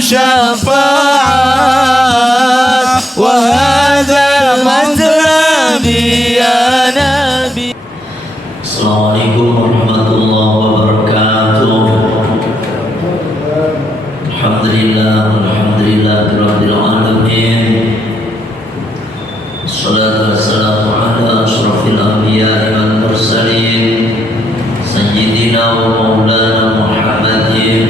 شفاعة وهذا مطلبي يا نبي. Assalamualaikum warahmatullahi wabarakatuh. Alhamdulillahirabbil alamin. Wassalatu wassalamu ala asyrafil anbiya'i wal mursalin sayyidina wa maulana Muhammadin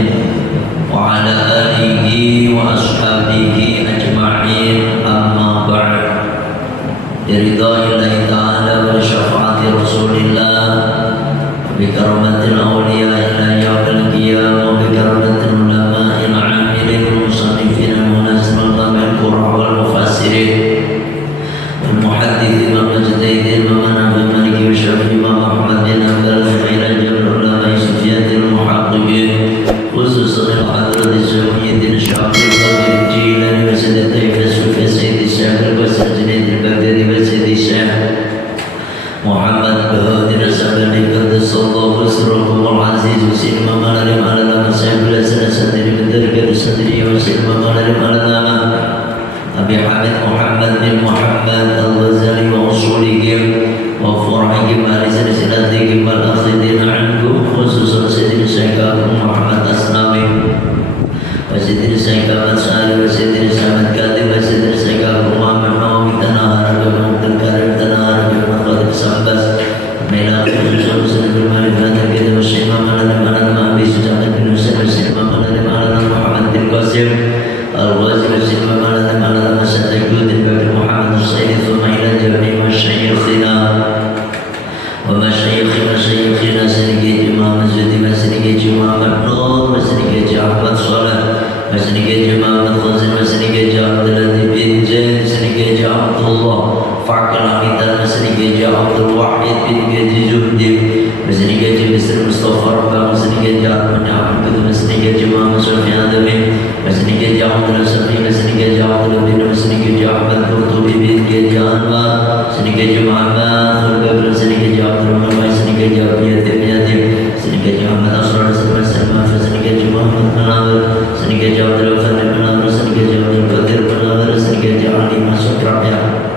wa ala alihi wa ashabihi ajma'in, amma ba'd. Biridha'illahi ta'ala wa syafaati Rasulillah, bi karamatil awliya ila yaumil qiyamah, bi karamatil ulama'il 'amilin musannifin munazzimin al qur'an wal mufassirin wal muhaddithin wal mujtahidin wa man bi maliki wa syafi'i Imam Ahmad bin Hanbal ila jami'il ulama sufiyatil muhaqqiqin khususan al-hadrat az-zawiyyatin syafii al jilani wa sayyidi al-sufi sayyidi syekh al-basri al-baghdadi wa sayyidi syekh Muhammad Bahadir Sabani Qaddasallahu sirruhu al-aziz Usin mamalim ala nama sayyidul hasan sadri bidarkat sadri wa usin mamalim ala nama Abi Hamid Muhammad bin Muhammad al-Ghazali wa usulihim wa furahihim ala silsilatihim wal akhidin anhum khususan sayyidul syekh Muhammad Asnami wa sayyidul syekh Ahmad Salih wa sayyidul Syekh Katib wa sayyidul syekh Muhammad Nawawi Tanahar wa Muqtal Karim Tanahar Sambas Mela Khusus Bermarifat Kita Bersama Malam Malam Abi Sujata bin Husain Bersama Malam Malam Muhammad bin Qasim Al-Wazi Bersama Malam Malam Masyarakat Babi Muhammad Sayyid Thumma ila Jami Masyayikhina Wa Masyayikhina Sedikit Jum'ah Masjid Sedikit Jum'ah Nur Sedikit Ahmad Salah Sedikit Jum'ah Khazin Sedikit Jum'ah Latif bin Zaid Sedikit Abdullah Fakal Amitan Sedikit Abdul Wahid bin Gaji Zuhdi Sedikit Mr. Mustafa Rabbah Sedikit Abdul Abdul Sedikit Muhammad Syafi'i Adamin Sedikit Abdul Syafi'i Sedikit Abdul bin Sedikit Ahmad Qurtubi bin Gaji Anwar Sedikit Muhammad Khulqabul Sedikit Abdul Muhammad Sedikit Yatim Yatim Sedikit Muhammad Asrar Sedikit Muhammad Manawar Sedikit Abdul Fadil Manawar Sedikit Abdul Qadir Manawar Sedikit Ali Masuk Rabiah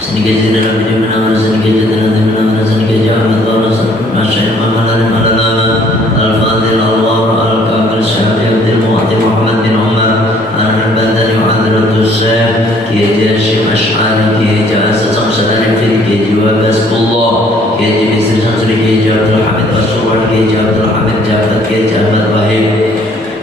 sedikit dalam video menawar sedikit dalam menawar sedikit Ahmad Waras Masyayikh Muhammad Al-Alama Al-Fadil Al-War Al-Kamil Syafi'i Abdul Mu'ati Muhammad bin Umar Al-Badani Muhadratus Syekh Kiai Syekh Ash'ari Kiai Jasa Samsadari Fil Kiai Wabaskullah Kiai Misri Samsuri Kiai Abdul Hamid Asurwan Kiai Abdul Hamid Jabat Kiai Ahmad Wahid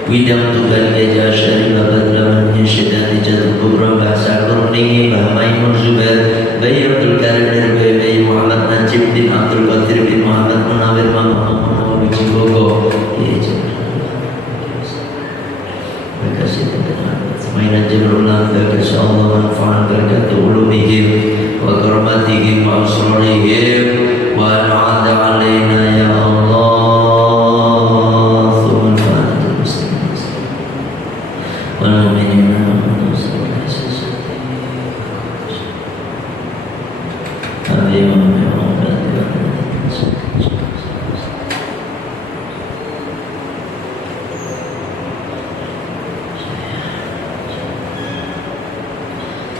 Widang Tuhan Kiai Asyari Babat Laman Syaitan Jatuh Kubra Bahasa Kurningi Bahmaimun Zubair Bayi Abdul Karim dari Bayi Muhammad Najib bin Abdul Qadir bin Muhammad Munawir Muhammad Cibogo. Terima kasih teman-teman. Mainan Jabrullah berkasih Allah manfaat berkat ulumihim wa karamatihim wa asrarihim wa na'adha alaina ya Allah thumma fa'atul muslimin wal mu'minina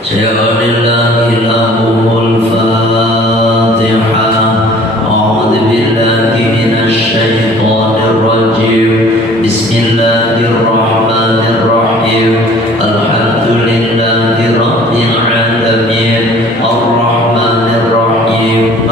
Ja'alillah ilahumul Fatihah. A'udzu billahi minasy syaithanir rajim. Bismillahirrahmanirrahim. Alhamdulillahi rabbil alamin. Arrahmanir rahim.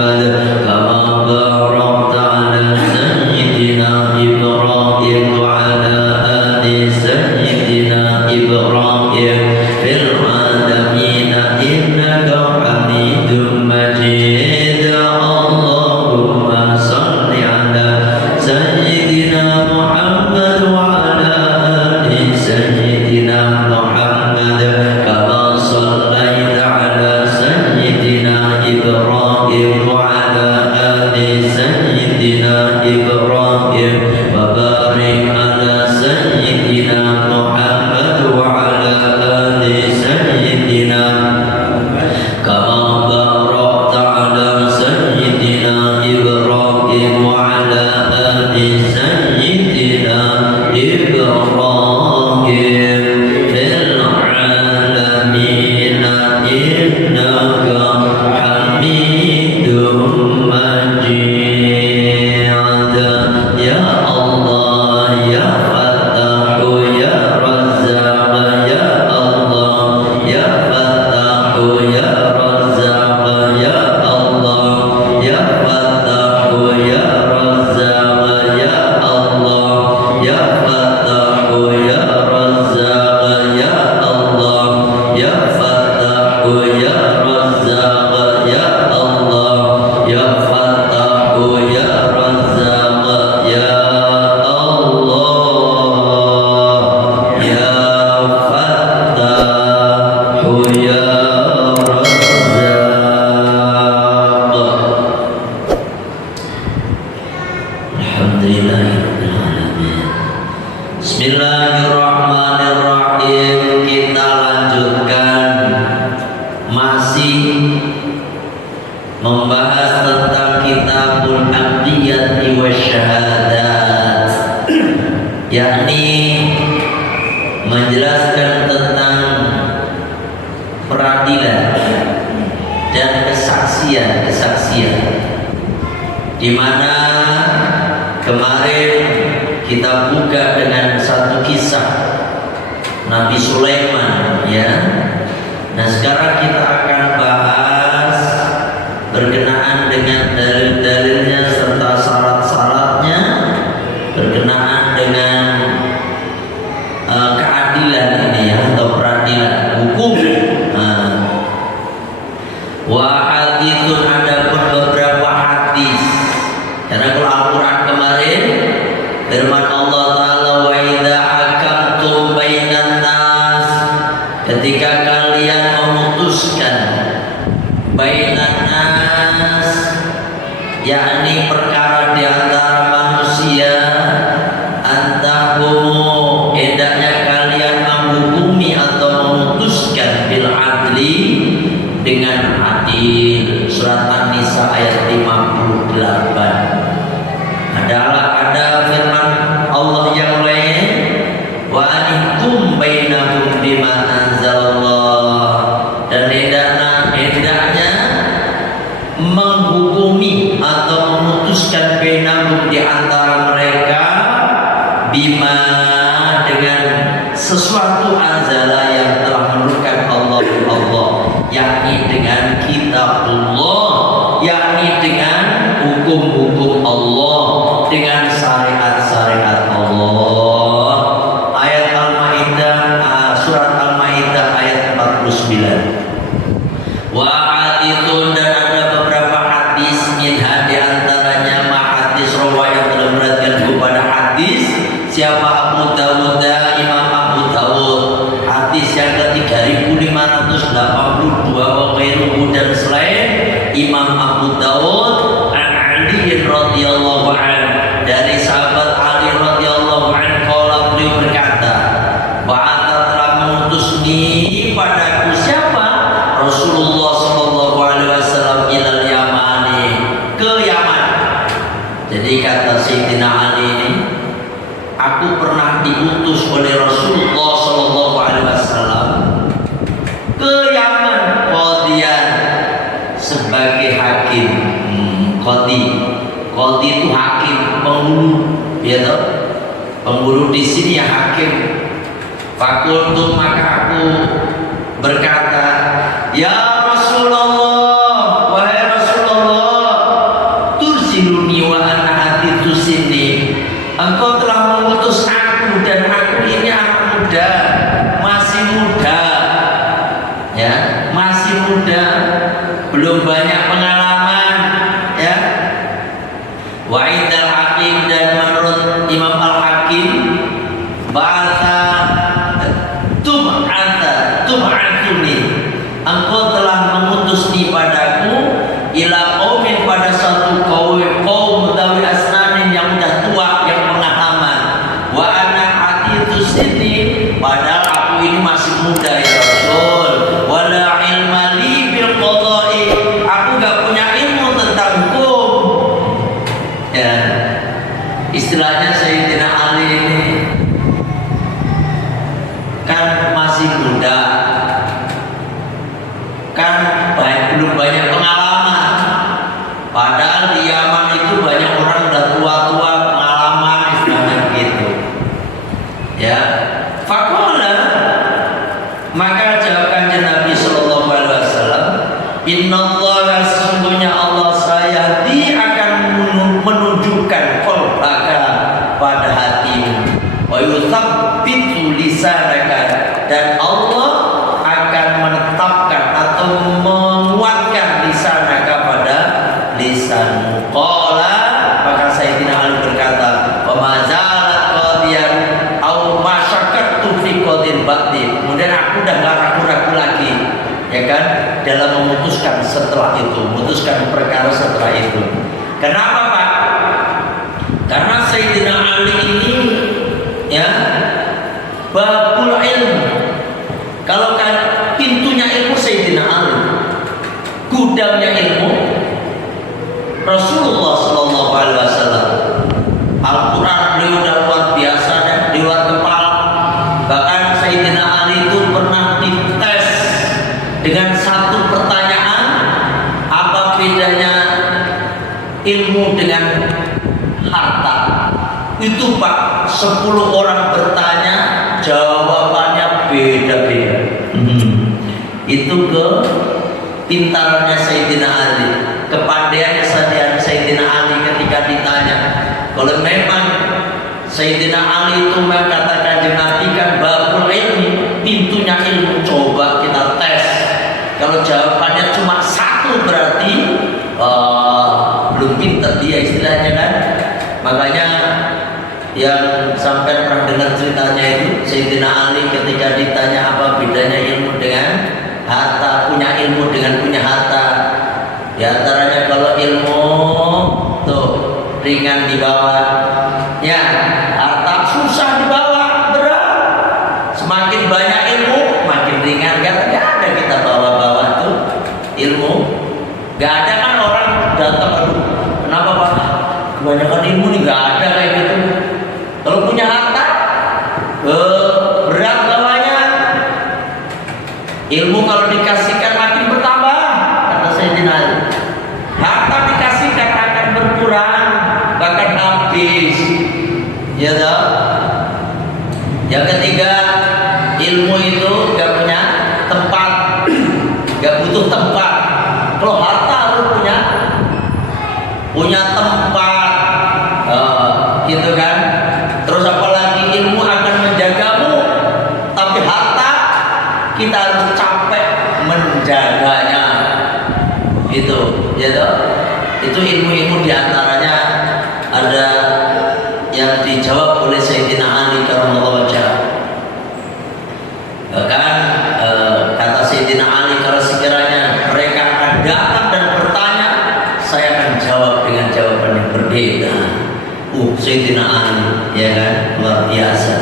محمد كما باركت على سيدنا إبراهيم وعلى آل سيدنا إبراهيم في العالمين إنك حميد مجيد اللهم صل على سيدنا محمد وعلى آل سيدنا محمد كما صليت على سيدنا إبراهيم وعلى آل سيدنا إبراهيم وبارك على سيدنا محمد وعلى آل سيدنا كما باركت على سيدنا إبراهيم وعلى آل سيدنا إبراهيم في العالمين إنك حميد مجيد يا الله يا فتاح يا رزاق يا الله يا فتاح يا رزاق يا الله يا فتاح يا رزاق يا الله يا فتاح يا رزاق يا الله يا فتاح يا رزاق يا الله يا فتاح يا رزاق يا الله يا فتاح يا رزاق Alhamdulillahirabbil alamin. Bismillahirrahmanirrahim. Kita lanjutkan masih membahas tentang kitabul aqdiyati wasyahadat, yakni menjelaskan tentang peradilan dan kesaksian di mana kemarin kita buka dengan satu kisah Nabi Sulaiman, ya. Nah, sekarang kita akan bahas berkenaan dengan dalil-dalilnya serta syarat-syaratnya berkenaan dengan keadilan ini, ya, atau peradilan hukum. Hadithun, ada pun beberapa hadis. Karena kalau Al-Quran kemarin firman Allah Ta'ala, wa idza hakamtum bainan nas, ketika kalian memutuskan bainan nas, yakni perkara di antara manusia, antahumu, hendaknya kalian menghukumi atau memutuskan bil adli, dengan adil. Surat An-Nisa ayat 58. Ada firman Allah yang lain, wa anihkum bainahum bima anzalallah, dan hendaknya menghukumi atau memutuskan bainahum di antara mereka bima, dengan sesuatu anzala yang telah menurunkan Allah, yakni dengan kitabullah, yakni dengan hukum-hukum Allah, dengan syariat-syariat Allah. Ayat Al-Maidah, surat Al-Maidah ayat 49. Wa hadithun, dan ada beberapa hadis, minha di antaranya hadis rawi yang telah beratkan kepada hadis siapa? Abu Dawud, Imam Abu Dawud, hadis yang ke-3582 wa ghairuhu, dan selain Imam Abu Dawud, an Ali radhiyallahu an, dari sahabat Ali radhiyallahu an, qala, beliau berkata, ba'atha, telah mengutusni padaku siapa? Rasulullah sallallahu alaihi wasallam ilal Yamani, ke Yaman. Jadi kata Sayyidina Ali ini, aku pernah diutus oleh Rasulullah sallallahu alaihi wasallam ke Yaman, qadiyan, sebagai hakim. Qadi itu hakim, penghulu, ya toh? Penghulu di sini ya hakim. Fakultu, maka aku berkata, ya Rasulullah, wahai Rasulullah, Wa indal Hakim, dan menurut Imam Al-Hakim, bahasa tum'atuni, engkau telah mengutusni padaku ila qaumin, pada satu kaum dawi asnanin, yang udah tua, yang pengalaman. Wa ana hadithus sinni, padahal aku ini masih muda ya Rasul. Wala ilma li bil qada'i, aku gak punya ilmu tentang hukum. Ya, istilahnya Sayyidina Ali ini kan masih muda, kan belum banyak pengalaman. Padahal di Yaman itu banyak orang udah tua-tua, pengalaman, istilahnya begitu. Ya, faqala, maka jawabkan Nabi sallallahu alaihi wasallam, innallaha, sesungguhnya Allah sayahdi, akan menunjukkan qalbaka, pada hatimu, wa yuthabbitu lisanaka, dan Allah akan menetapkan atau menguatkan lisanaka, pada lisanmu. Qala, maka Sayyidina Ali berkata, wa ma zalat qadiyan au ma syakkartu fi qadin ba'di, kemudian aku udah gak ragu-ragu lagi, ya kan, dalam memutuskan setelah itu, memutuskan perkara setelah itu. Kenapa Pak? Karena Sayyidina Ali ini, ya, babul ilmu. Kalau kan pintunya ilmu Sayyidina Ali, gudangnya ilmu Rasulullah Sallallahu Alaihi Wasallam. Al-Quran beliau udah luar biasa dan di luar kepala. Bahkan Sayyidina Ali itu pernah dites dengan satu pertanyaan, apa bedanya ilmu dengan harta. Itu Pak, 10 orang bertanya, jawabannya beda-beda. Itu ke pintarnya Sayyidina Ali, kepandaiannya Sayyidina Ali ketika ditanya. Kalau memang Sayyidina Ali itu mengatakan Nabi kan babul ilmi, pintunya ilmu, coba kita tes. Kalau jawabannya cuma satu, berarti belum pintar dia, istilahnya kan. Makanya yang sampai pernah dengar ceritanya itu, Sayyidina Ali ketika ditanya apa bedanya ilmu dengan harta, punya ilmu dengan punya harta. Di antaranya kalau ilmu tuh ringan dibawa, ya, harta susah dibawa, berat. Semakin banyak ilmu, makin ringan. Gak ada kita bawa-bawa tuh ilmu. Gak ada kan orang datang, aduh, kenapa Pak? Kebanyakan ilmu nih, gak ada kayak gitu. Kalau punya harta, berat bawanya. Ilmu kalau dikasihkan makin bertambah, kata Sayyidina Ali. Harta dikasihkan akan berkurang, bahkan habis. Ya toh? Yang ketiga, ilmu itu gak punya tempat, gak butuh tempat. Kalau harta harus punya tempat, gitu kan? Terus apalagi ilmu akan menjagamu, tapi harta kita harus capek menjaganya. Itu, ya toh? Itu ilmu-ilmu diantaranya ada yang dijawab oleh Sayyidina Ali karramallahu wajhah. Bahkan kata Sayyidina Ali, kalau sekiranya mereka akan datang dan bertanya, saya akan jawab dengan jawaban yang berbeda. Sayyidina Ali, ya kan, luar biasa.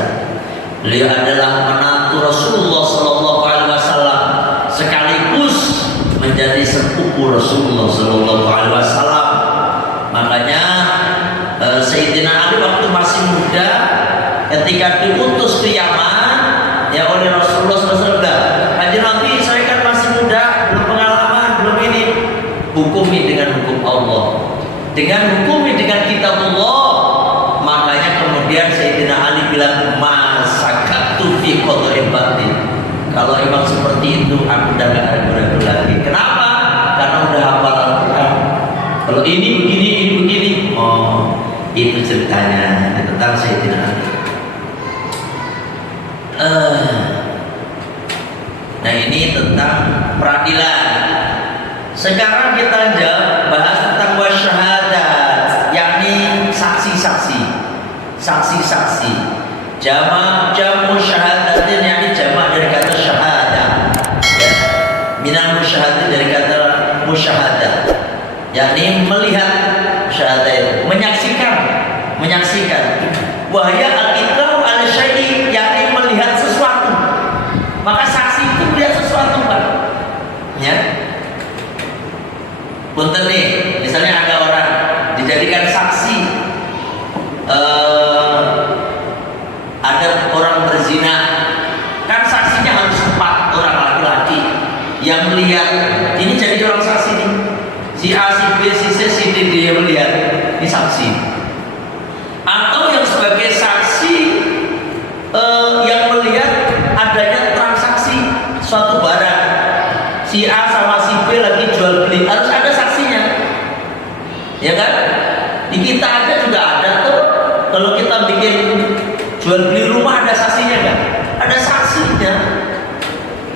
Beliau adalah menantu Rasulullah Sallallahu Alaihi Wasallam, sekaligus menjadi sepupu Rasulullah Sallallahu Alaihi Wasallam. Makanya Sayyidina Ali waktu masih muda, ketika diutus ke Yaman, ya oleh Rasulullah SAW, Kanjeng Nabi, saya kan masih muda, belum pengalaman, belum ini, hukumi dengan hukum Allah, dengan hukumi dengan kitabullah. Makanya kemudian Sayyidina Ali bilang, masakatu fi qada'in batin. Kalau emang seperti itu, aku udah gak ragu-ragu lagi. Kenapa? Karena udah hafal Al-Quran. Kalau ini begini, ini begini, oh itu ceritanya tentang Sayyidina Ali. Nah ini tentang peradilan. Sekarang kita bahas tentang wasyahadat, yakni saksi-saksi. Jamu syahadatin, yakni jamak dari kata syahadah, ya. Minal musyahadatin dari kata musyahadah, yakni melihat, syahadah itu menyaksikan. Wahya al-iqrar ala syai'i, yakni melihat sesuatu. Maka saksi itu melihat sesuatu, Pak. Ya. Punten nih, misalnya ada orang dijadikan saksi, ada orang berzina, kan saksinya harus 4 orang laki-laki yang melihat. Ini jadi orang saksi nih. Si A, si B, si C, si D, dia melihat. Ini saksi. Atau yang sebagai saksi yang melihat adanya transaksi suatu barang. Si A sama si B lagi jual beli, harus ada saksinya, ya kan? Di kita aja juga ada tuh. Kalau kita bikin jual beli rumah ada saksinya kan? Ada saksinya.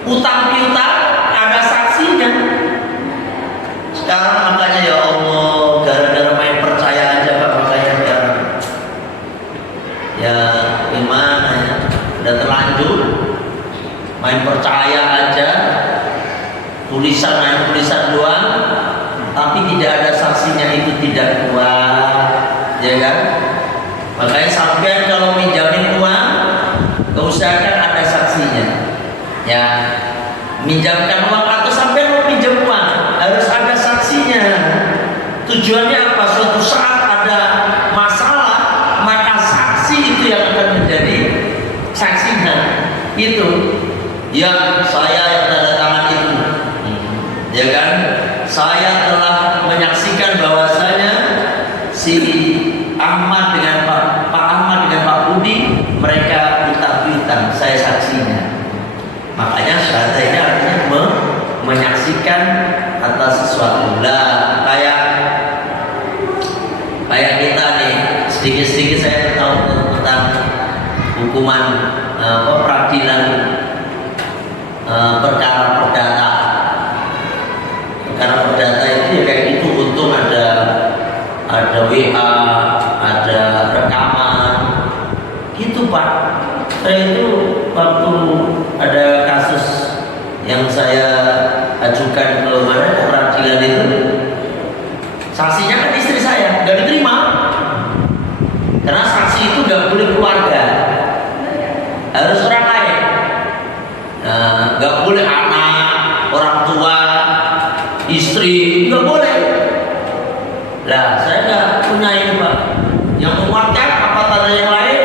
Utang piutang ada saksinya. Sekarang makanya ya Allah, gara-gara main percaya aja Pak, makanya sekarang ya gimana ya, udah terlanjur main percaya aja, tulisan doang, tapi tidak ada saksinya, itu tidak kuat, ya kan? Makanya sampean kalau minjamin uang, usahakan ada saksinya. Ya, minjamkan uang atau sampean mau pinjam uang, harus ada saksinya. Tujuannya apa? Suatu saat ada masalah, maka saksi itu yang akan menjadi saksinya. Itu yang saya yang tanda tangan itu, ya kan? Saya telah menyaksikan bahwasanya si Ahmad dengan Pak Ahmad dengan Pak Budi, mereka utang-piutang, saya saksinya. Makanya syahadah ini artinya menyaksikan atas sesuatu. Lah kayak kita nih, sedikit-sedikit saya tahu tentang hukuman peradilan perkara perdata. Perkara perdata itu ya kayak gitu, untung ada WA, ada rekaman, gitu Pak. Saya itu waktu ada kasus yang saya ajukan ke mana peradilan itu, saksinya kan istri saya, nggak diterima karena saksi itu nggak boleh keluarga, harus orang lain, nggak boleh anak, orang tua, istri, nggak boleh. Lah saya nggak punya ini Pak, yang menguatkan apa tanda yang lain,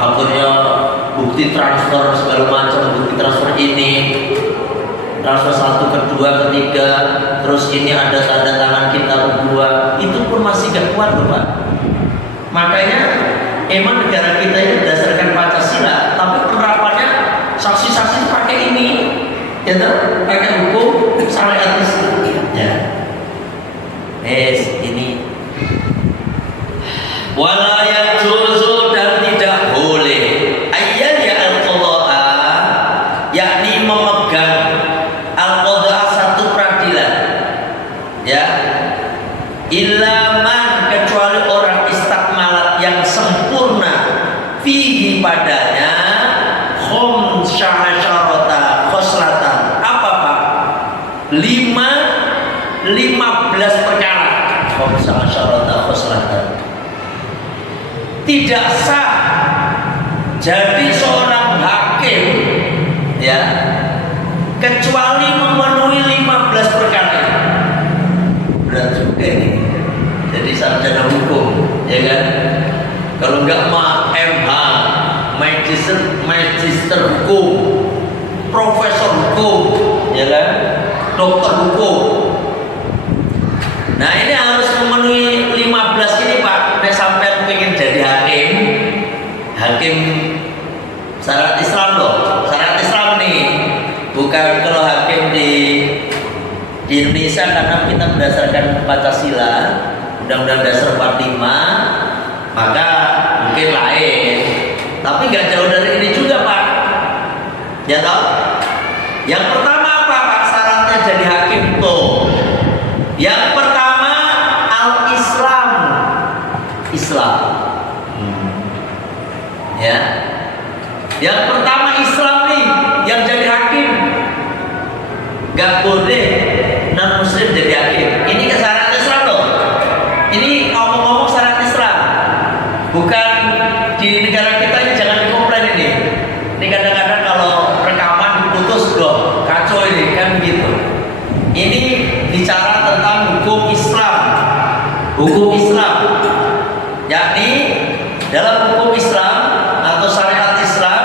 akhirnya bukti transfer segala macam, bukti transfer ini, transfer 1, kedua, ketiga, terus ini ada tanda tangan kita berdua, itu pun masih gak kuat loh Pak. Makanya emang negara kita ini berdasarkan Pancasila, tapi penerapannya saksi-saksi pakai ini, ya toh, pakai hukum syariat Islam, ya. Ini wala yajuzu, dan tidak boleh ayat ya al-qadha, yakni memegang al-qadha satu peradilan, ya, ilaman, kecuali orang istakmalat yang sempurna fihi padanya khomsyarata khoslatan. Apa Pak? 15 perkara. Khomsyarata khoslatan. Tidak sah jadi seorang hakim, ya, kecuali memenuhi 15 perkara. Berat juga ini. Jadi sarjana hukum, ya kan? Kalau enggak mah MH, magister hukum, profesor hukum, ya kan? Dokter hukum. Nah ini harus memenuhi 15 ini Pak. Nek sampai pengen jadi hakim syarat Islam loh, syarat Islam nih. Bukan kalau hakim di Indonesia karena kita berdasarkan Pancasila, Undang-Undang Dasar 45, maka mungkin lain. Tapi gak jauh dari ini juga Pak. Ya toh? Yang pertama apa Pak syaratnya jadi hakim tuh? Yang pertama al-Islam. Islam. Ya. Yang pertama Islam nih yang jadi hakim. Gak boleh non muslim jadi hakim. Ini kan syarat Islam loh. Ini ngomong-ngomong syarat Islam. Bukan di negara kita ini, jangan dikomplain ini. Ini kadang-kadang kalau rekaman diputus loh, kacau ini kan begitu. Ini bicara tentang hukum Islam. Hukum Islam, yakni dalam hukum Islam atau syariat Islam,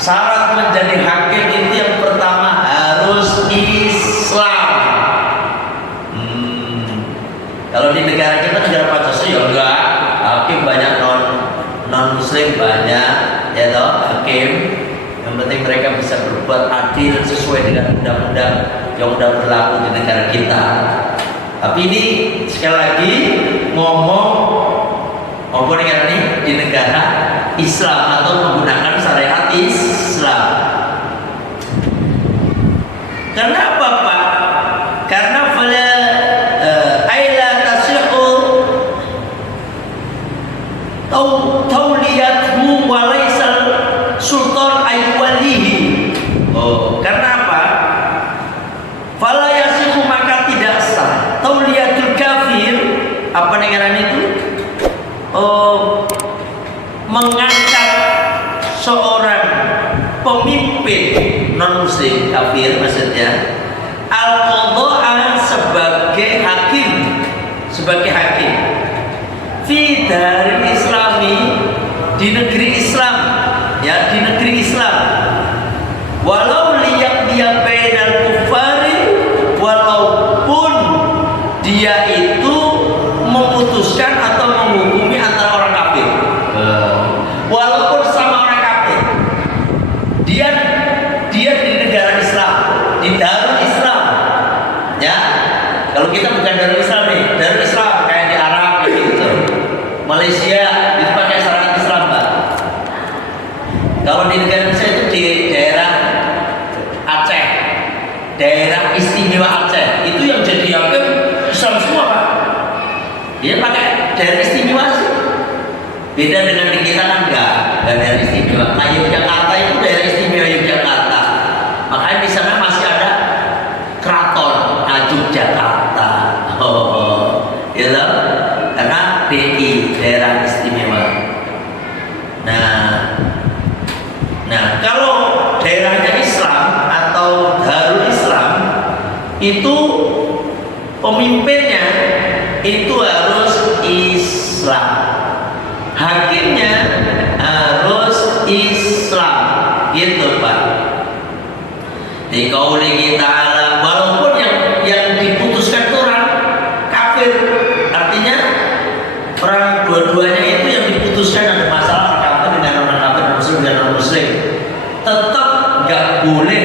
syarat menjadi hakim itu yang pertama harus Islam. Kalau di negara kita, negara Pancasila ya enggak, hakim banyak non muslim banyak, ya toh hakim. Yang penting mereka bisa berbuat adil sesuai dengan undang-undang yang sudah berlaku di negara kita. Tapi ini sekali lagi ngomong ini di negara Islam atau menggunakan syariat Islam. Kenapa Pak? Karena fala aila tasihhu tauliyathu wa laisal sultan aywalihi. Oh, karena apa? Fala yasihu, maka tidak sah tauliyatul kafir. Apa negara itu? Mengangkat seorang pemimpin non muslim kafir, maksudnya al-qadha sebagai hakim, fi daril islami, di negeri Islam, ya, di negeri Islam, walau liyaqdiya bainal kufari, walaupun dia itu memutuskan atau menghukumi antara orang kafir, walaupun sama orang kafir, dia di negara Islam, di Darul Islam, ya. Kalau kita bukan Darul Islam nih, Darul Islam kayak di Arab gitu, Malaysia itu pakai syariat Islam, Pak. Kalau di negara Indonesia itu di daerah Aceh, daerah istimewa Aceh, itu yang jadi hakim Islam semua, Pak. Dia pakai daerah istimewa sih. Beda dengan di kita kan enggak daerah istimewa. Nah, Yogyakarta itu daerah istimewa Yogyakarta. Makanya di sana masih ada keraton Yogyakarta. Ya toh? Karena DI, daerah istimewa. Nah, kalau daerahnya Islam atau Darul Islam, itu pemimpinnya itu harus Islam, hakimnya harus Islam, gitu Pak. Di qauli ta'ala, walaupun yang diputuskan itu orang kafir, artinya orang dua-duanya itu yang diputuskan ada masalah orang kafir dengan orang kafir, muslim dengan orang muslim, tetap nggak boleh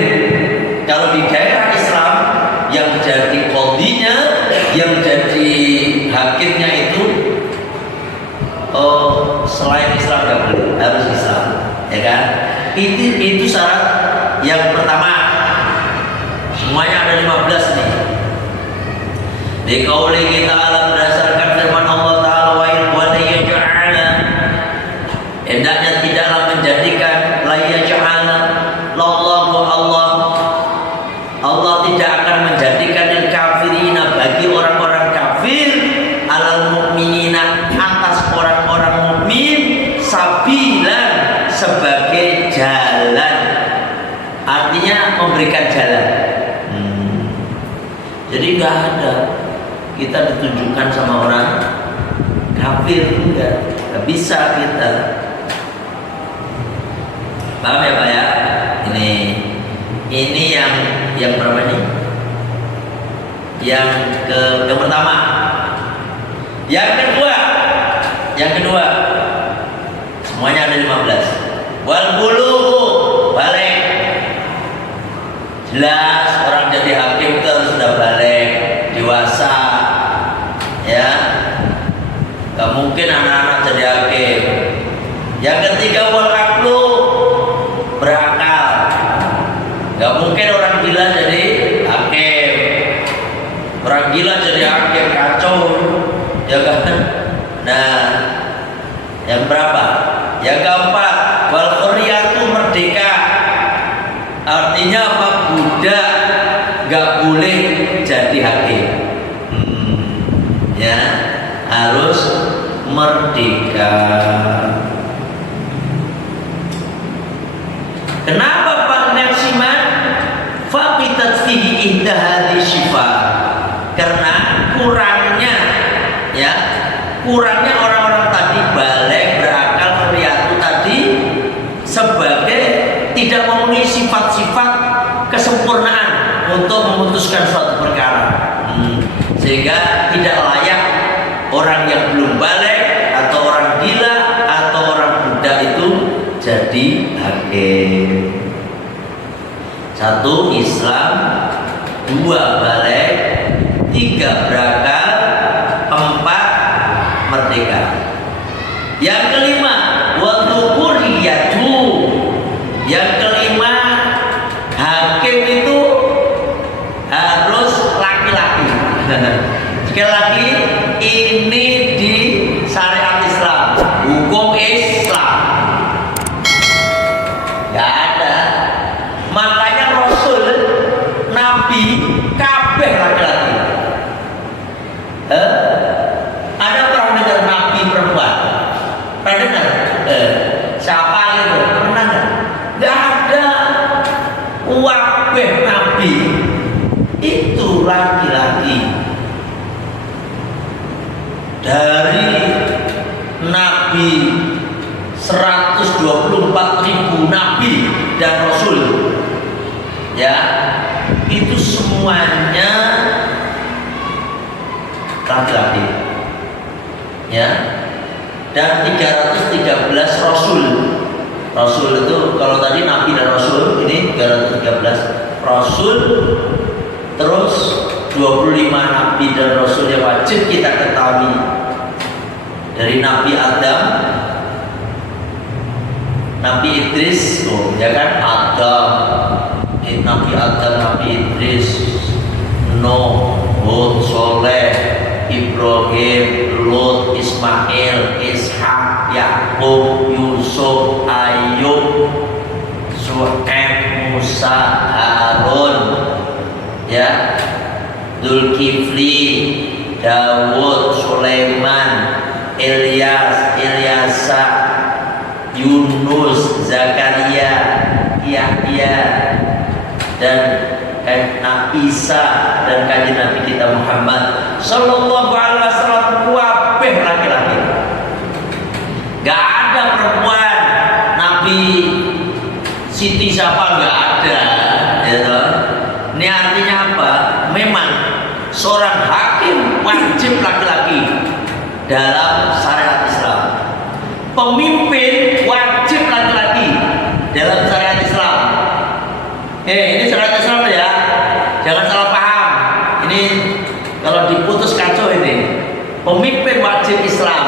kalau di daerah Islam yang jadi qadhinya, yang jadi hakimnya itu selain Islam nggak boleh, harus Islam, ya kan? Itu syarat yang pertama. Semuanya ada 15 nih. Di qauli ta'ala, berdasarkan firman Allah Ta'ala, wa yaj'ala, hendaknya tidaklah menjadikan, la yaj'ala lallahu, Allah tidak akan menjadikan lil kafirina, bagi orang-orang kafir, alal mukminina, atas orang-orang mukmin, sabilan, sebagai jalan, artinya memberikan jalan. Jadi nggak ada kita ditunjukkan sama orang kafir, nggak bisa kita. Paham ya Pak ya? Ini yang berapa nih? Yang pertama. Yang kedua, semuanya ada 15. Wal bulughu, balik. Jelas orang jadi hakim itu harus sudah balik, dewasa, ya. Gak mungkin anak-anak jadi hakim. Yang ketiga, wal aqlu, berakal. Gak mungkin orang gila jadi hakim. Orang gila jadi hakim, kacau, ya kan? Nah, yang berapa? Yang keempat, wal hurriyatu merdeka. Artinya apa? Budak nggak boleh jadi hakim. Ya, harus merdeka. Kenapa Pak Narsiman? Faqitat fihi ihda hadhihi syifa. Karena kurangnya orang-orang tadi balik berakal hurriyatu tadi sebagai tidak memenuhi sifat-sifat kesempurnaan untuk memutuskan suatu perkara, sehingga tidak layak orang yang belum balik atau orang gila atau orang budak itu jadi hakim. Satu, Islam. Dua, balik. Tiga, berakal. Empat, merdeka. Yang kelima, wadzukuriyatu. Yang kelima, hakim itu harus laki-laki. Sekali lagi, ini di syariat Islam, hukum Islam. Gak ada. Makanya Rasul, Nabi, kabeh laki-laki. Ada pernah dengar Nabi perempuan? Pernah dengar? Siapa itu? Pernah nggak? Gak ada. Wabeh Nabi itu laki-laki. Dari Nabi 124.000 Nabi dan Rasul, ya, itu semuanya laki-laki, ya. Dan 313 Rasul. Rasul itu kalau tadi Nabi dan Rasul, ini 313 Rasul. Terus 25 Nabi dan Rasul yang wajib kita ketahui. Dari Nabi Adam, Nabi Idris, ya kan, Adam, Nabi Adam, Nabi Idris, Nuh, Hud, Soleh, Ibrahim, Lut, Ismail, Ishak, Yakub, Yusuf, Ayub, Suhaib, Musa, Harun, ya, Dzulkifli, Dawud, Sulaiman, Ilyas, Ilyasa, Yunus, Zakaria, Yahya, dan Isa, dan kajian Nabi kita Muhammad Sallallahu Alaihi Wasallam, wabeh laki-laki. Gak ada perempuan. Nabi Siti siapa gak ada, gitu. Ini artinya apa? Memang seorang hakim wajib laki-laki dalam syariat Islam. Pemimpin wajib laki-laki dalam syariat Islam. Ini syariat Islam ya, jangan salah paham. Ini kalau diputus kacau ini. Pemimpin wajib Islam.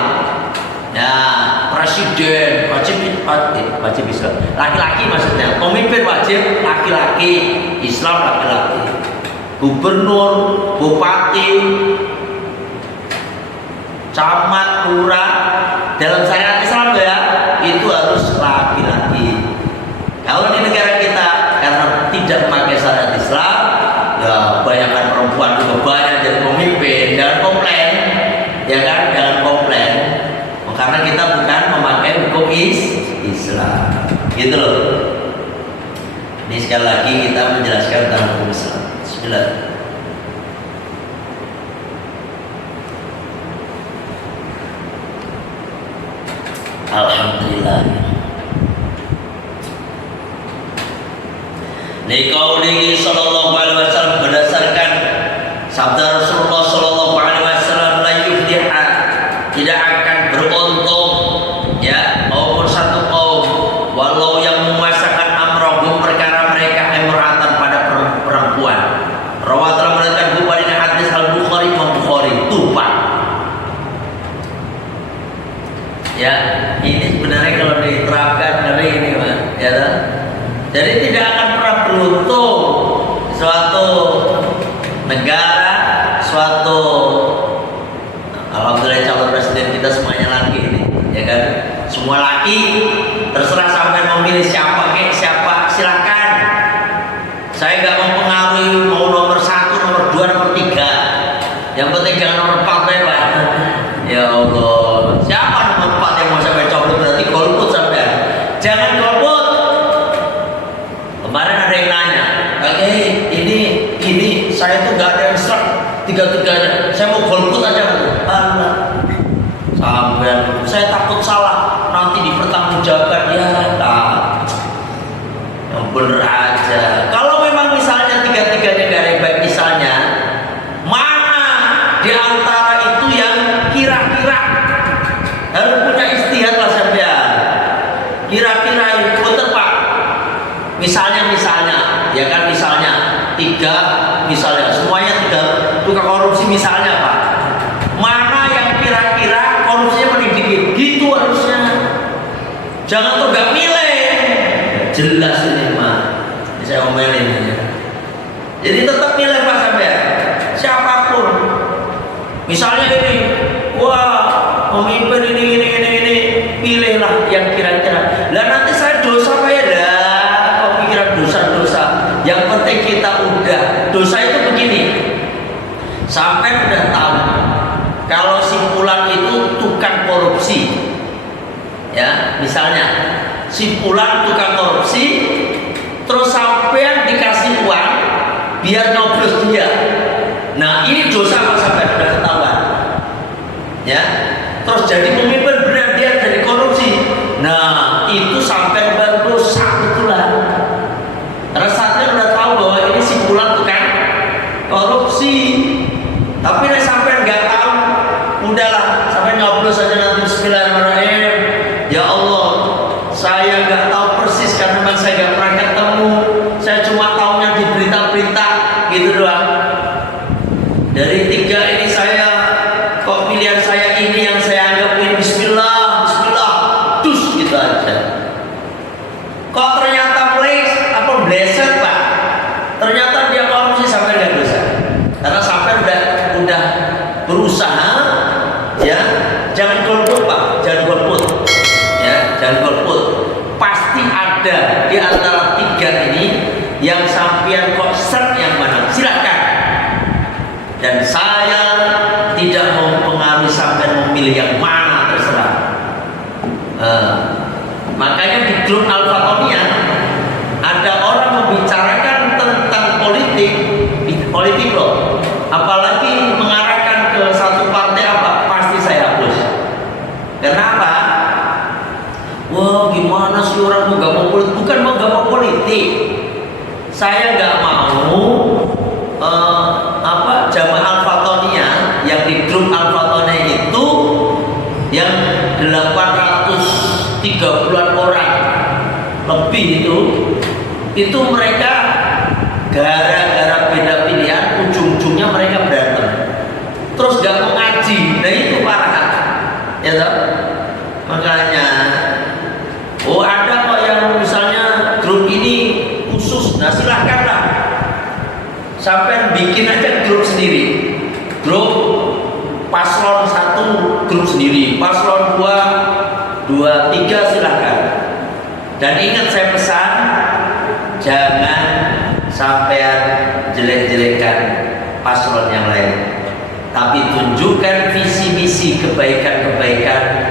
Nah, presiden wajib Islam. Laki-laki maksudnya. Pemimpin wajib laki-laki, Islam laki-laki. Gubernur, bupati, camat, lurah dalam syariat Islam ya, itu harus laki-laki. Kalau di negara kita karena tidak memakai syariat Islam, ya banyakkan perempuan juga banyak jadi pemimpin. Jangan komplain, ya kan? Jangan komplain, karena kita bukan memakai hukum Islam, gitu loh. Ini sekali lagi kita menjelaskan tentang hukum Islam. Bismillah. Alhamdulillah. Liqaulihi sallallahu alaihi wasallam, berdasarkan sabda Rasulullah sallallahu alaihi wasallam, la yufliha, tidak akan beruntung ya maupun satu kaum walau yang memuasakan amrohum perkara mereka emratan pada perempuan. Rawat telah meriwayatkan Bukhari dan hadis Al-Bukhari Bukhari tumpah. Ya, ini sebenarnya kalau diterapkan dari ini, Pak, ya kan? Jadi tidak akan pernah beruntung suatu negara, suatu, alhamdulillah calon presiden kita semuanya laki ini, ya kan? Semua laki terserah sampai memilih siapa silakan. Saya nggak mempengaruhi mau nomor 1, nomor 2, nomor 3. Yang penting jangan nomor 4 ya Pak. Ya Allah, siapa nomor 4 yang mau sampai copot? Berarti golput sampai. Jangan golput. Kemarin ada yang nanya, oke, ini saya tuh nggak ada yang serp tiga-tiganya. Saya mau golput aja kan? Allah, sampai saya takut salah nanti dipertanggungjawabkan ya. Yang bener aja. Kalau memang misalnya tiga-tiganya gak ada yang baik, misalnya mana di antara itu yang kira-kira harus punya istihad lah sampean. Kira-kira itu betul Pak. Misalnya ya kan, misalnya 3, misalnya semuanya 3 tukang korupsi misalnya Pak. Mana yang kira-kira korupsinya paling dikit? Gitu harusnya. Jangan tuh gak milih. Jelas ini Pak. Saya omelin ya. Jadi tetap milih Pak sampean. Siapapun. Misalnya ini, wah pemimpin ini, pilihlah yang kira-kira. Lah nanti saya dosa Pak ya dah. Kok pikiran dosa-dosa. Yang penting kita udah. Dosa itu begini. Sampai udah tahu kalau si Fulan itu tukang korupsi. Ya, misalnya si Fulan tukang korupsi, terus sampean dikasih uang biar nyoblos dia. Nah ini dosa Pak sampean udah ketahuan. Ya, terus jadi pemimpin benar dia jadi korupsi. Nah itu sampean baru dosa betulan. Karena sampean udah tahu bahwa ini si Fulan tukang korupsi. Tapi nih sampean nggak tahu, udahlah sampean nyoblos aja nanti bismillahirrahmanirrahim. Ya Allah, saya nggak tahu persis karena memang saya nggak pernah ketemu. Saya cuma tahunya di berita-berita gitu doang. Dari 3 ini saya, kok pilihan saya ini yang saya anggap ini bismillah, dus gitu aja. Kok ternyata bleset Pak. Ternyata dia korupsi sampai nggak dosa. Karena sampai udah berusaha, ya jangan golput Pak, jangan golput. Dan golput pasti ada di antara 3 ini yang sampean kok yang mana, silakan. Dan saya tidak mau mempengaruhi sampean memilih yang mana, terserah. Makanya di grup Al-Fatonia ada orang membicarakan tentang politik loh, apalagi mengarahkan ke satu partai apa, pasti saya hapus. Kenapa? Wah gimana sih orang gak mau politik? Bukan mau gak mau politik. Saya gak mau jamaah Al-Fatonia yang di grup Al-Fatonia itu yang 830-an orang lebih itu mereka gara-gara beda pilihan ujung-ujungnya mereka berantem. Terus gak mau ngaji. Nah itu parah. Ya toh? Makanya ada kok yang misalnya grup ini khusus, nah silahkanlah sampai bikin aja grup sendiri. Grup paslon 1 grup sendiri, paslon 2, 3 silahkan. Dan ingat saya pesan, jangan sampean jelek-jelekan paslon yang lain, tapi tunjukkan visi misi kebaikan-kebaikan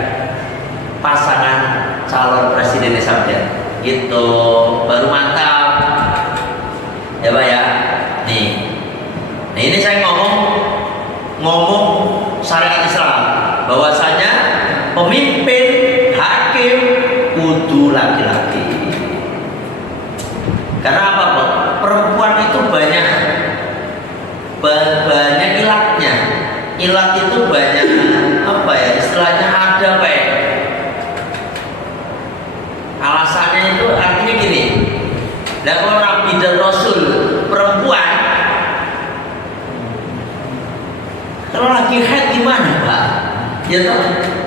pasangan calon presiden sampean. Gitu baru mantap. Ya Pak ya. Nih ini saya ngomong syariat Islam, bahwasanya pemimpin hakim kudu laki-laki. Karena apa Pak? Perempuan itu banyak ilatnya. Ilat itu banyak apa ya istilahnya, ada Pak ya? Alasannya itu artinya gini. Dan kalau Nabi dan Rasul perempuan, kalau lagi haid gimana Pak? Ya toh,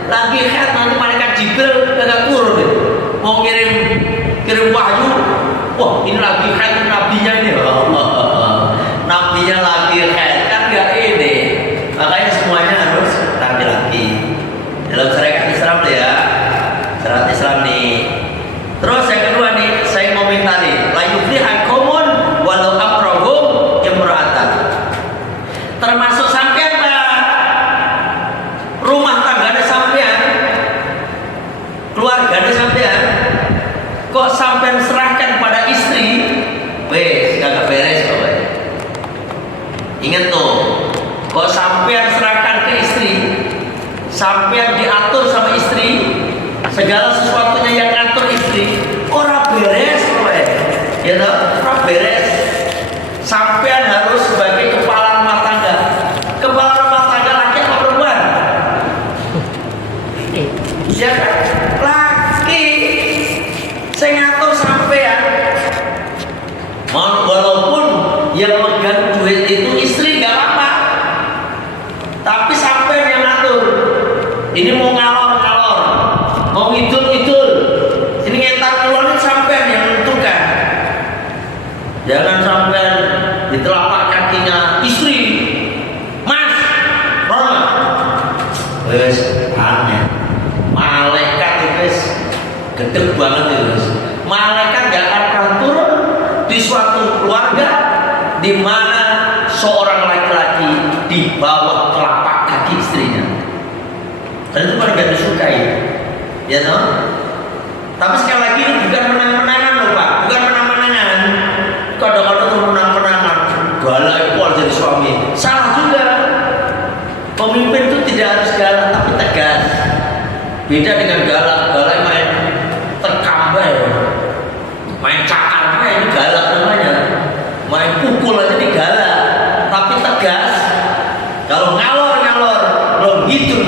lagi haid nanti malaikat Jibril agak turun deh. Mau kirim wahyu. Wah ini lagi haid nabinya ini. Nabinya lagi haid kan gak ini. Makanya semuanya harus laki-laki. Dalam syariat Islam ya. sampean diatur sama istri, segala sesuatunya yang ngatur istri, ora beres kowe. Ya toh, ora beres. Sampean harus sebagai kepala rumah tangga. Kepala rumah tangga laki atau perempuan? Ya kan? Laki. Saya ngatur sampean. Walaupun yang megang duit itu istri nggak apa-apa, tapi sampean yang ngatur. Ini mau ngalor-ngalor, mau ngidul-ngidul, ini ngetar keluar sampean yang menentukan. Jangan sampean di telapak kakinya istri, Mas, Roma, wes aneh. Malaikat itu wes gede banget itu. Malaikat gak akan turun di suatu keluarga di mana seorang laki-laki di bawah telapak kaki istrinya. Dan itu paling gak disukai, ya toh. Tapi sekali lagi ini bukan menang-menangan loh Pak, bukan menang-menangan. Kadang-kadang tuh menang-menangan, galak itu jadi suami. Salah juga. Pemimpin itu tidak harus galak tapi tegas. Beda dengan galak, galak main terkambai, main cakar, main galak namanya. Main pukul aja di galak, tapi tegas. Kalau ngalor-ngalor, belum gitu.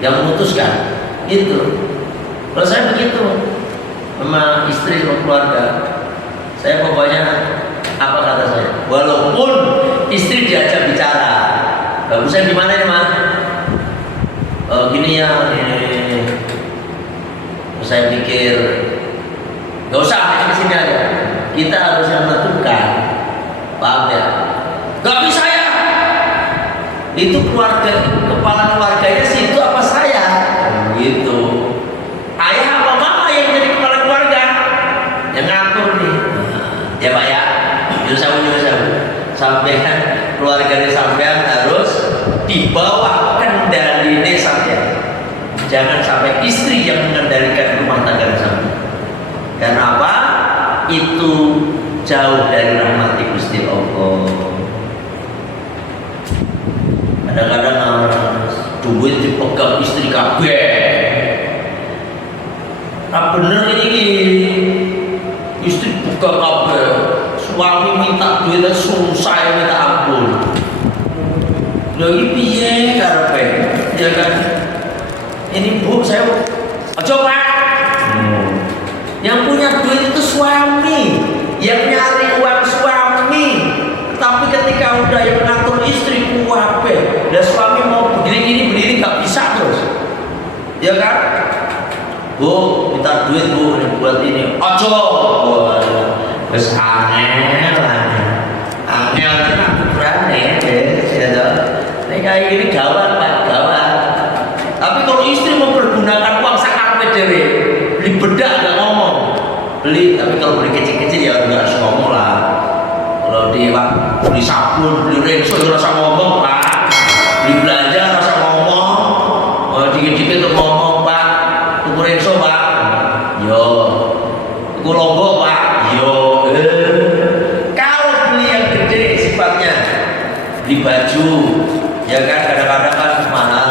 Yang memutuskan itu. Kalau saya begitu sama istri sama keluarga, saya pokoknya apa kata saya, walaupun istri diajak bicara, bagusnya gimana nih Mas? Gini ya, ini. Saya pikir gak usah di sini aja, kita harus yang menentukan, paham ya? Gak bisa ya. Itu keluarga, kepala keluarganya situ apa saya? Gitu. Ayah apa mama yang jadi kepala keluarga? Yang ngatur nih. Ya Pak ya. Nyuruh sampean keluarganya sampean harus di bawah kendali sampean. Jangan sampai istri yang mengendalikan rumah tangga sampean. Karena apa? Itu jauh dari rahmat Gusti Allah. Kadang-kadang duit dipegang istri kabeh. Nah bener ini istri pegang kabeh. Suami minta duit susah minta ampun. Lagi piye karepe? Ya kan? Ini Bu saya coba. Yang punya duit itu suami, yang nyari uang suami. Tapi ketika udah yang ngatur istri kuwabe, dan suami mau berdiri nggak bisa terus, ya kan? Bu, minta duit Bu buat ini. Ojo, wes angel tenang berani, ya toh. Ini kayak gini gawat Pak, gawat. Tapi kalau istri mempergunakan uang sakarpe dewe, beli bedak nggak ngomong, beli. Tapi kalau beli kecil-kecil ya nggak harus ngomong lah. Kalau di beli sabun, beli renso itu rasa ngomong Pak. Beli belanja rasa ngomong. Dikit-dikit tuh ngomong Pak. Tuku renso Pak. Yo. Tuku lombok Pak. Yo. Kalau beli yang gede sifatnya, beli baju, ya kan kadang-kadang kan mahal.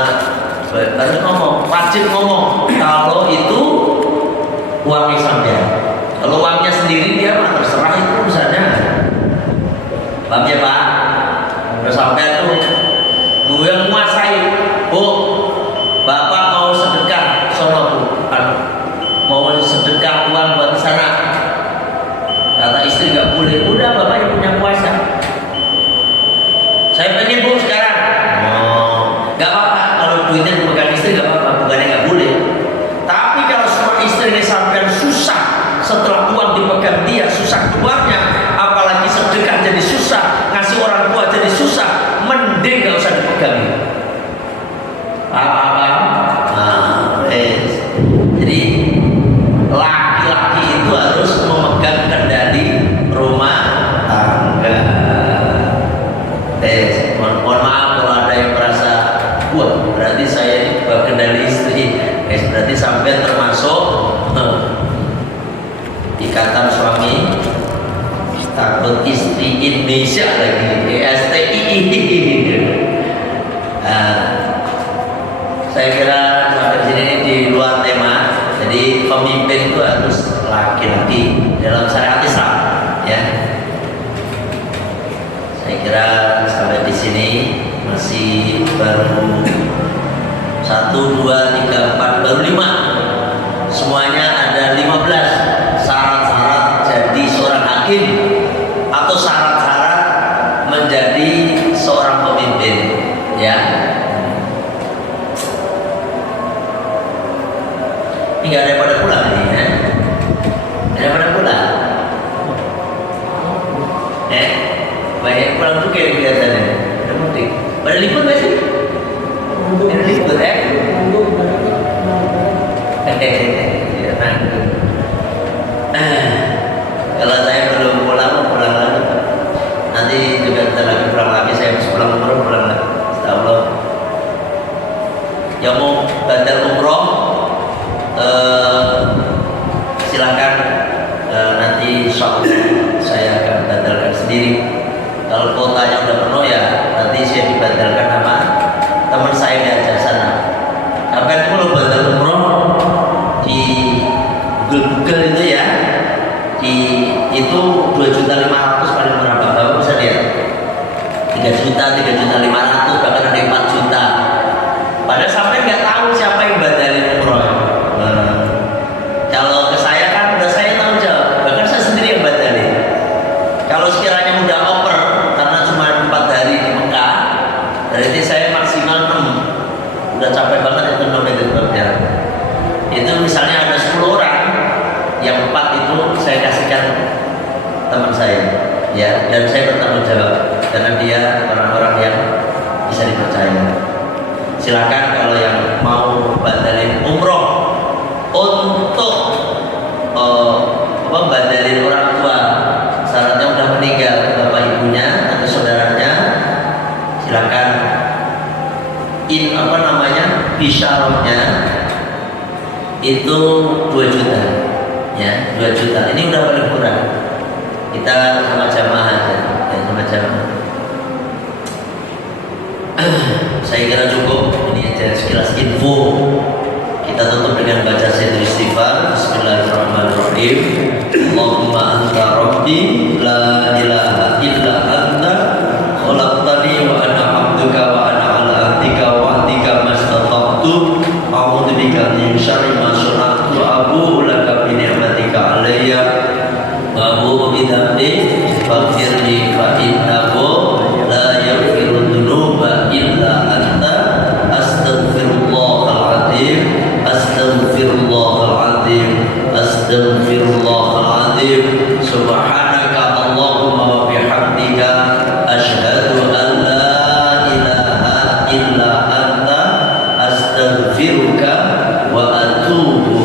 Harus ngomong, wajib ngomong. Kalau itu uangnya sampean. Kalau uangnya sendiri dia mah terserah itu urusannya. Paham ya Pak? Udah sampai tuh Bu yang menguasai. Bu, Bapak mau sedekah sono Bu, mau sedekah uang buat sana. Kata istri nggak boleh. Udah Bapak yang punya kuasa. Saya pengen Bu sekarang. Oh, nggak apa-apa. Kalau duitnya dipegang istri nggak apa-apa. Bukannya nggak boleh. Tapi kalau semua istri ini sampai susah setelah uang dipegang dia, susah keluarnya. Apalagi sedekah jadi susah, ngasih orang tua jadi susah, mending gak usah dipegang. Apa-apa? Jadi laki-laki itu harus memegang kendali rumah tangga. Mohon maaf kalau ada yang merasa, wah berarti saya ini kendali istri. Berarti sampai termasuk ikatan suami. Takut istri Indonesia lagi, STI. Saya kira sampai sini di luar tema. Jadi pemimpin itu harus laki-laki dalam syariat Islam, ya. Saya kira sampai di sini masih baru 1, 2, 3, 4, baru 5. Semuanya ada 15 syarat-syarat jadi seorang hakim atau syarat-syarat menjadi seorang pemimpin, ya. Ini nggak ada yang pada pulang ini, ya. Ada yang pada pulang, banyak pulang juga yang kelihatannya. Ada mudik, pada libur nggak sih? Ada libur, ya. Kalau saya belum pulang lagi. Nanti juga bentar lagi pulang lagi. Saya harus pulang lagi. Astagfirullah. Yang mau batal umroh, silakan. Nanti insya Allah saya akan batalkan sendiri. Kalau kuotanya udah penuh ya nanti saya dibatalkan sama teman saya diajak sana. Sampai kalau batal umroh di Google itu ya, itu 2.500.000 paling murah. Bapak bisa lihat 3.500.000, bahkan ada yang 4 juta. Padahal sampai nggak tahu siapa yang batalin umroh. Kalau ke saya kan udah saya tahu jawab, bahkan saya sendiri yang batalin. Kalau sekiranya udah over karena cuma 4 hari di Mekah, berarti saya maksimal 6. Udah capek banget itu 6 itu ya. Itu misalnya ada 10 orang, yang 4 itu saya kasihkan teman saya, ya, dan saya bertanggung jawab karena dia orang-orang yang bisa dipercaya. Silakan kalau yang mau batalin umroh untuk batalin orang tua, syaratnya udah meninggal bapak ibunya atau saudaranya, silakan bisyarahnya itu 2 juta, ya, 2 juta. Ini udah paling murah. Kita sama jamaah aja, ya, sama jamaah. Saya kira cukup. Ini aja sekilas info. Kita tutup dengan baca sayyidul istighfar. Bismillahirrahmanirrahim. Allahumma anta rabbi la ilaha illa anta khalaqtani wa ana 'abduka wa ana 'ala ahdika wa ahdika mastata'tu a'udzu bika min syarri ma sana'tu abu'u laka bi ni'matika 'alayya wa abu'u bi dhanbi faghfirli fa innahu la yaghfiru dzunuba illa anta astaghfirullahal 'adzim astaghfirullahal 'adzim astaghfirullahal 'adzim subhanaka allahumma wa bihamdika asyhadu an la ilaha illa anta astaghfiruka wa atubu